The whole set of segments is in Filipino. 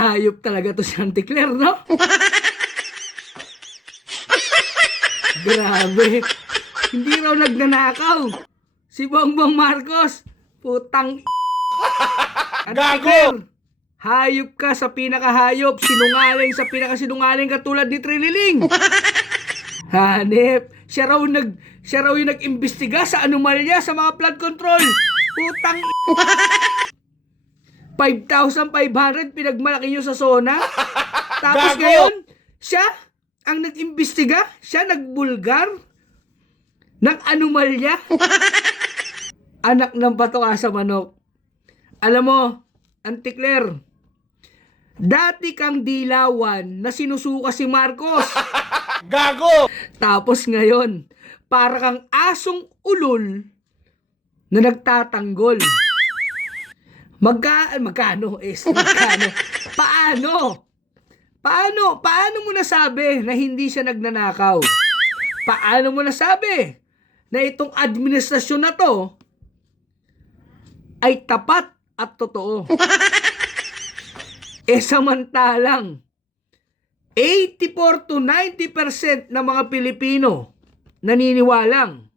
Hayop talaga to si Auntie Claire, no? Grabe. Hindi raw nagnanakaw. Si Bongbong Marcos. Putang Auntie Claire, hayop ka sa pinakahayop. Sinungaling sa pinakasinungaling katulad ni Trililing. Hanep. Siya raw yung nag-imbestiga sa anomalya sa mga flood control. Putang 5,500 pinagmalaki nyo sa SONA. Tapos ngayon, siya ang nag-imbestiga, siya nagbulgar ng anomalya. Anak ng patoka sa manok. Alam mo, Auntie Claire, dati kang dilawan na sinusuka si Marcos. Gago! Tapos ngayon, para kang asong ulol na nagtatanggol. Magkano? Paano mo nasabi na hindi siya nagnanakaw? Paano mo nasabi na itong administrasyon na to ay tapat at totoo? Samantalang 84 to 90% ng mga Pilipino naniniwalang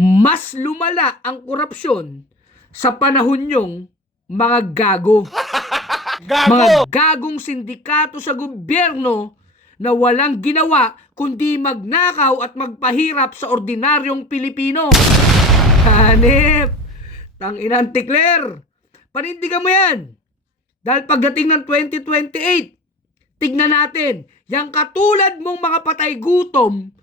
mas lumala ang korupsyon sa panahon nyong mga gago. Mga gagong sindikato sa gobyerno na walang ginawa kundi magnakaw at magpahirap sa ordinaryong Pilipino. Hanep! Tangina, Auntie Claire, panindigan mo yan. Dahil pagdating ng 2028, tignan natin, yung katulad mong mga patay gutom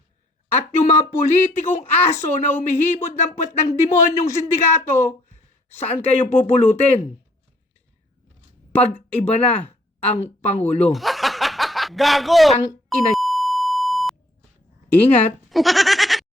at yung mga politikong aso na umihimod ng puwet ng demonyong sindikato, saan kayo pupulutin? Pag iba na ang Pangulo. Gago! Ang ina. Ingat.